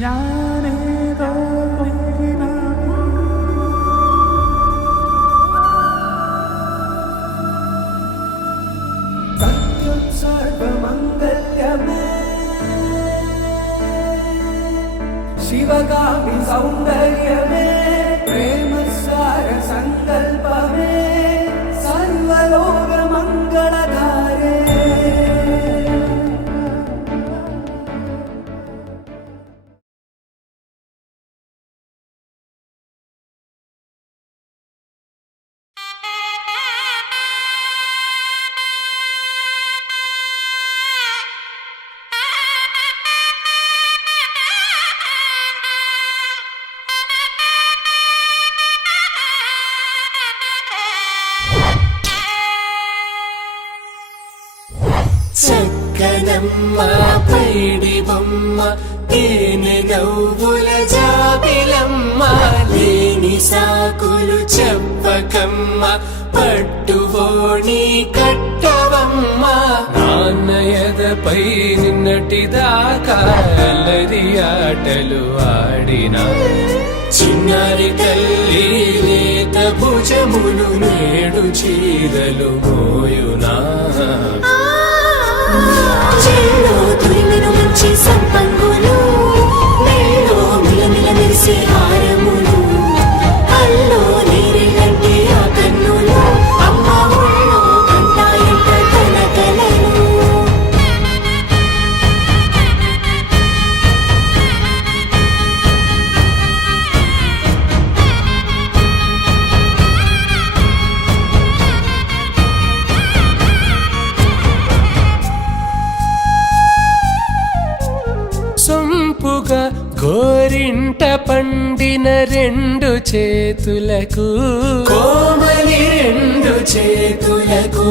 ഞാനേതോ സത്യം സർവമംഗല്യമേ ശിവകാമി സൗന്ദര്യമേ പ്രേമസാര സങ്കൽപ്പമേ സർവലോക മംഗളധാരേ చక్కనమ్మ పైడి బొమ్మ తేనె నవ్వుల జాబిలమ్మ లేని సాకులు చెప్పకమ్మ పట్టువోణి కట్టవమ్మ నాన్నయదపై నిన్నటిదాకా అల్లరి ఆటలు ఆడినా చిన్నారి తల్లి లేత భుజములు నేడు చీరలు మోయునా చెల్లో తురిమెను మంచి సంపంగులు మెల్లో మిలమిల మెరిసే హారములు కల్లో నీరెళ్ళంటే ఆ కన్నులు అమ్మ ఒళ్ళో కంటాయంట తన కలలు సొంపుగా గోరింట పండిన రెండు చేతులకు కోమలి రెండు చేతులకు